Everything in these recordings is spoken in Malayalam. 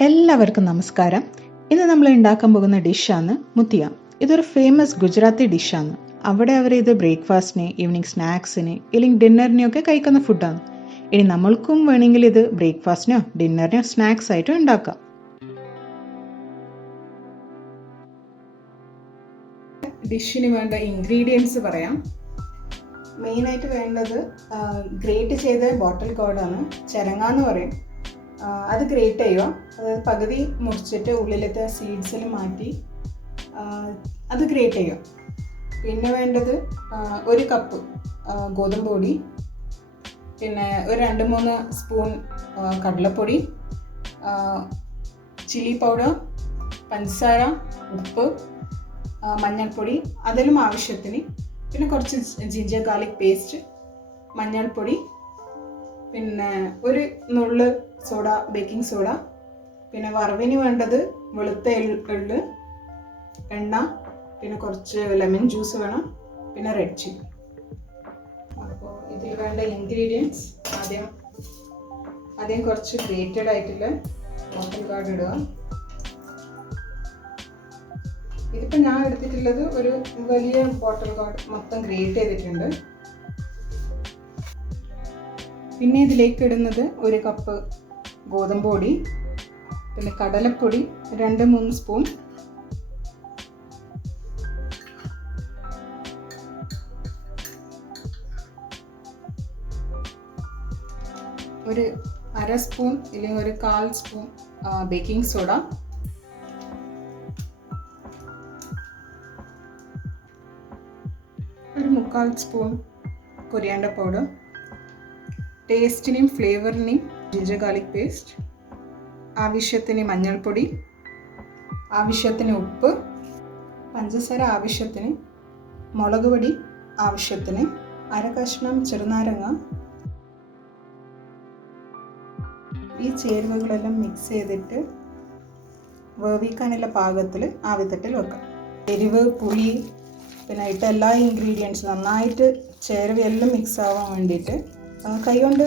എല്ലാവർക്കും നമസ്കാരം. ഇന്ന് നമ്മൾ ഉണ്ടാക്കാൻ പോകുന്ന ഡിഷാണ് മുത്തിയ. ഇതൊരു ഫേമസ് ഗുജറാത്തി ഡിഷാണ്. അവിടെ അവർ ഇത് ബ്രേക്ക്ഫാസ്റ്റിന്, ഈവനിങ് സ്നാക്സിന് ഇല്ലെങ്കിൽ ഡിന്നറിനെയൊക്കെ കഴിക്കുന്ന ഫുഡാണ്. ഇനി നമ്മൾക്കും വേണമെങ്കിൽ ഇത് ബ്രേക്ക്ഫാസ്റ്റിനോ ഡിന്നറിനോ സ്നാക്സ് ആയിട്ടോ ഉണ്ടാക്കാം. ഡിഷിന് വേണ്ട ഇൻഗ്രീഡിയൻസ് പറയാം. മെയിനായിട്ട് വേണ്ടത് ഗ്രേറ്റ് ചെയ്ത ബോട്ടിൽ ഗോർഡാണ്, ചരങ്ങ എന്ന് പറയും. അത് ഗ്രേറ്റ് ചെയ്യുക, അതായത് പകുതി മുറിച്ചിട്ട് ഉള്ളിലത്തെ സീഡ്സിൽ മാറ്റി അത് ഗ്രേറ്റ് ചെയ്യുക. പിന്നെ വേണ്ടത് 1 കപ്പ് ഗോതമ്പ് പൊടി, പിന്നെ ഒരു 2-3 സ്പൂൺ കടലപ്പൊടി, ചില്ലി പൗഡർ, പഞ്ചസാര, ഉപ്പ്, മഞ്ഞൾപ്പൊടി അതിലും ആവശ്യത്തിന്, പിന്നെ കുറച്ച് ജിഞ്ചർ ഗാർലിക് പേസ്റ്റ്, മഞ്ഞൾപ്പൊടി, പിന്നെ ഒരു നുള്ള് സോഡ, ബേക്കിംഗ് സോഡ, പിന്നെ വറവിന് വേണ്ടത് വെളുത്ത എള്ള്, എണ്ണ, പിന്നെ കുറച്ച് ലെമൺ ജ്യൂസ് വേണം, പിന്നെ റെഡ് ചില്ലി. അപ്പോൾ ഇതിൽ വേണ്ട ഇൻഗ്രീഡിയൻസ് ആദ്യം കുറച്ച് ഗ്രേറ്റഡ് ആയിട്ടുള്ള ബോട്ടിൽ ഗോർഡ് ഇടുക. ഇതിപ്പോൾ ഞാൻ എടുത്തിട്ടുള്ളത് ഒരു വലിയ ബോട്ടിൽ ഗോർഡ് മൊത്തം ഗ്രേറ്റ് ചെയ്തിട്ടുണ്ട്. പിന്നെ ഇതിലേക്ക് ഇടുന്നത് 1 കപ്പ് ഗോതമ്പ് പൊടി, പിന്നെ കടലപ്പൊടി 2-3 സ്പൂൺ, ഒരു 1/2 സ്പൂൺ ഇല്ലെങ്കിൽ ഒരു 1/4 സ്പൂൺ ബേക്കിംഗ് സോഡ, ഒരു 3/4 സ്പൂൺ കൊറിയാണ്ടർ പൗഡർ, ടേസ്റ്റിനെയും ഫ്ലേവറിനെയും ജിഞ്ചർ ഗാർലിക് പേസ്റ്റ്, ആവശ്യത്തിന് മഞ്ഞൾപ്പൊടി, ആവശ്യത്തിന് ഉപ്പ്, പഞ്ചസാര ആവശ്യത്തിന്, മുളക് പൊടി ആവശ്യത്തിന്, 1/2 കഷ്ണം ചെറുനാരങ്ങ. ഈ ചേരുവകളെല്ലാം മിക്സ് ചെയ്തിട്ട് വേവിക്കാനുള്ള പാകത്തിൽ ആവിത്തട്ടിൽ വെക്കാം. എരിവ്, പുളി, പിന്നെ ഇട്ട എല്ലാ ഇൻഗ്രീഡിയൻസും നന്നായിട്ട് ചേരുവയെല്ലാം മിക്സ് ആവാൻ വേണ്ടിയിട്ട് കൈകൊണ്ട്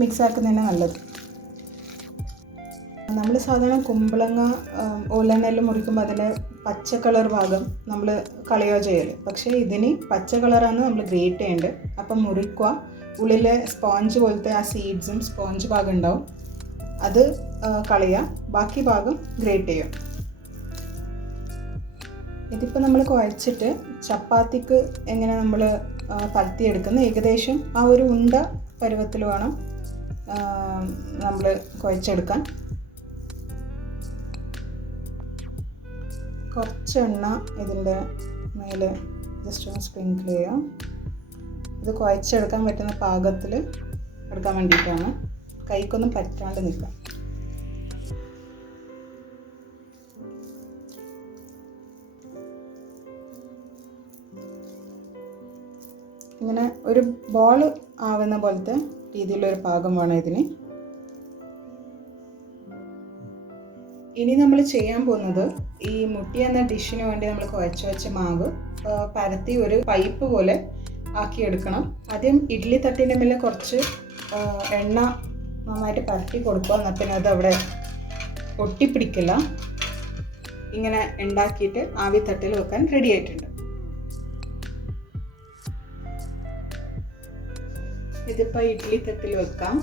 മിക്സ് ആക്കുന്നതിന് നല്ലത്. നമ്മൾ സാധാരണ കുമ്പളങ്ങ ഓലനെല്ലാം മുറിക്കുമ്പോൾ അതിൻ്റെ പച്ച കളർ ഭാഗം നമ്മൾ കളയുക ചെയ്യൽ. പക്ഷേ ഇതിന് പച്ച കളറാണ് നമ്മൾ ഗ്രേറ്റ് ചെയ്യേണ്ടത്. അപ്പം മുറിക്കുക, ഉള്ളിലെ സ്പോഞ്ച് പോലത്തെ ആ സീഡ്സും സ്പോഞ്ച് ഭാഗം ഉണ്ടാവും, അത് കളയുക, ബാക്കി ഭാഗം ഗ്രേറ്റ് ചെയ്യുക. ഇതിപ്പോൾ നമ്മൾ കുഴച്ചിട്ട് ചപ്പാത്തിക്ക് എങ്ങനെ നമ്മൾ പരത്തിയെടുക്കുന്ന ഏകദേശം ആ ഒരു ഉണ്ട പരുവത്തിൽ വേണം നമ്മൾ കുഴച്ചെടുക്കാൻ. കുറച്ച് എണ്ണ ഇതിൻ്റെ മേലെ ജസ്റ്റ് ഒന്ന് സ്പ്രിങ്കിൾ ചെയ്യാം. ഇത് കുഴച്ചെടുക്കാൻ പറ്റുന്ന പാകത്തിൽ എടുക്കാൻ വേണ്ടിയിട്ടാണ്, കൈക്കൊന്നും പറ്റാണ്ട് നിൽക്കാം. ഇങ്ങനെ ഒരു ബോൾ ആവുന്ന പോലത്തെ രീതിയിലൊരു പാകം വേണം ഇതിന്. ഇനി നമ്മൾ ചെയ്യാൻ പോകുന്നത് ഈ മുട്ടി എന്ന ഡിഷിന് വേണ്ടി നമ്മൾ കുഴച്ച് വെച്ച മാവ് പരത്തി ഒരു പൈപ്പ് പോലെ ആക്കിയെടുക്കണം. ആദ്യം ഇഡ്ഡലി തട്ടിൻ്റെ മേലെ കുറച്ച് എണ്ണ നന്നായിട്ട് പരത്തി കൊടുക്കുക, എന്നാൽ പിന്നെ അത് അവിടെ ഒട്ടിപ്പിടിക്കില്ല. ഇങ്ങനെ ഉണ്ടാക്കിയിട്ട് ആവി തട്ടിൽ വെക്കാൻ റെഡി ആയിട്ടുണ്ട്. ഇതിപ്പോൾ ഇഡ്ഡലി തട്ടിൽ വെക്കാം.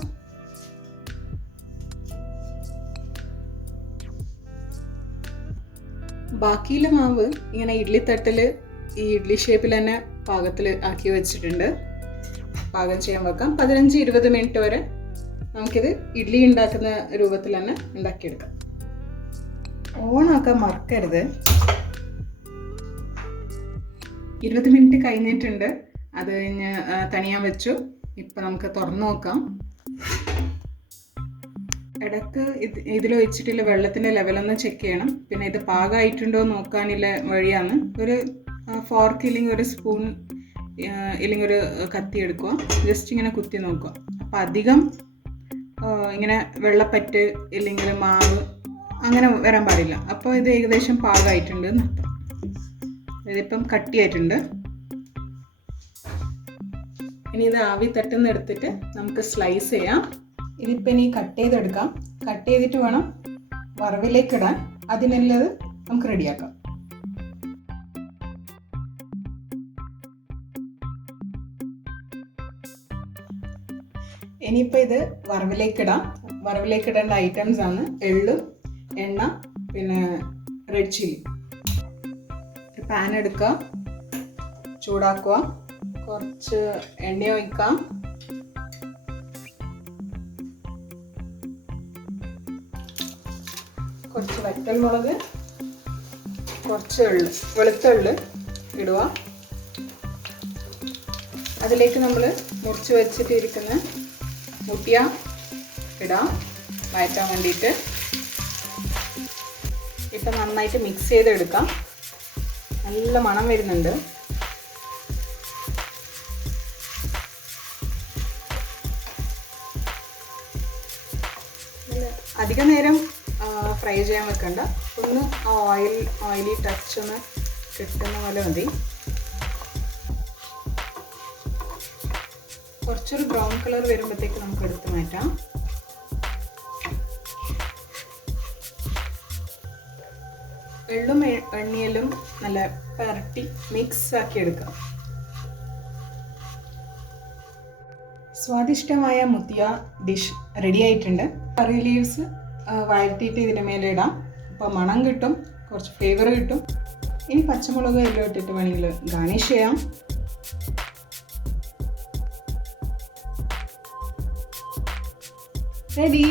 ബാക്കിയുള്ള മാവ് ഇങ്ങനെ ഇഡ്ഡലി തട്ടിൽ ഈ ഇഡ്ഡലി ഷേപ്പിൽ തന്നെ പാകത്തിൽ ആക്കി വെച്ചിട്ടുണ്ട്. പാകം ചെയ്യാൻ വെക്കാം. 15-20 മിനിറ്റ് വരെ നമുക്കിത് ഇഡ്ഡലി ഉണ്ടാക്കുന്ന രൂപത്തിൽ തന്നെ ഉണ്ടാക്കിയെടുക്കാം. ഓണാക്കാൻ മറക്കരുത്. 20 മിനിറ്റ് കഴിഞ്ഞിട്ടുണ്ട്. അത് കഴിഞ്ഞ് തണിയാൻ വെച്ചു. ഇപ്പം നമുക്ക് തുറന്നു നോക്കാം. ഇടയ്ക്ക് ഇതിൽ ഒഴിച്ചിട്ടുള്ള വെള്ളത്തിൻ്റെ ലെവലൊന്ന് ചെക്ക് ചെയ്യണം. പിന്നെ ഇത് പാകമായിട്ടുണ്ടോ നോക്കാനുള്ള വഴിയാണ് ഒരു ഫോർക്ക് ഇല്ലെങ്കിൽ ഒരു സ്പൂൺ ഇല്ലെങ്കിൽ ഒരു കത്തി എടുക്കുക, ജസ്റ്റ് ഇങ്ങനെ കുത്തി നോക്കുക. അപ്പം അധികം ഇങ്ങനെ വെള്ളപ്പറ്റ് ഇല്ലെങ്കിൽ മാവ് അങ്ങനെ വരാൻ പാടില്ല. അപ്പോൾ ഇത് ഏകദേശം പാകമായിട്ടുണ്ട് എന്നർത്ഥം. ഇതിപ്പം കട്ടിയായിട്ടുണ്ട്. ഇനി ഇത് ആവി തട്ടുന്ന എടുത്തിട്ട് നമുക്ക് സ്ലൈസ് ചെയ്യാം. ഇതിപ്പോൾ ഇനി കട്ട് ചെയ്തെടുക്കാം. കട്ട് ചെയ്തിട്ട് വേണം വറവിലേക്കിടാൻ അതിനുള്ളത് നമുക്ക് റെഡിയാക്കാം. ഇനിയിപ്പോൾ ഇത് വറവിലേക്കിടേണ്ട ഐറ്റംസ് ആണ് എള്ള്, എണ്ണ, പിന്നെ റെഡ് ചില്ലി. ഒരു പാൻ എടുക്കുക, ചൂടാക്കുക, കുറച്ച് എണ്ണ ഒഴിക്കാം, കുറച്ച് വറ്റൽമുളക്, കുറച്ച് വെളുത്ത എള്ള് ഇടുക. അതിലേക്ക് നമ്മൾ മുറിച്ച് വെച്ചിട്ടിരിക്കുന്ന മുട്ടിയ ഇടാം വഴറ്റാൻ വേണ്ടിയിട്ട്. ഇപ്പം നന്നായിട്ട് മിക്സ് ചെയ്തെടുക്കാം. നല്ല മണം വരുന്നുണ്ട്. അധിക നേരം ഫ്രൈ ചെയ്യാൻ വെക്കണ്ട, ഒന്ന് ഓയിലി ടച്ച് ഒന്ന് കിട്ടുന്ന പോലെ മതി. കുറച്ചൊരു ബ്രൗൺ കളർ വരുമ്പോഴത്തേക്ക് നമുക്ക് എടുത്ത് മാറ്റാം. എള്ളും എണ്ണയിലും നല്ല പരട്ടി മിക്സ് ആക്കി എടുക്കാം. സ്വാദിഷ്ടമായ മുത്തിയ ഡിഷ് റെഡി ആയിട്ടുണ്ട്. കറി ലീവ്സ് വഴറ്റിയിട്ട് ഇതിൻ്റെ മേലെ ഇടാം. അപ്പോൾ മണം കിട്ടും, കുറച്ച് ഫ്ലേവർ കിട്ടും. ഇനി പച്ചമുളക് എല്ലാം ഇട്ടിട്ട് വേണമെങ്കിൽ ഗാർണിഷ് ചെയ്യാം. Ready!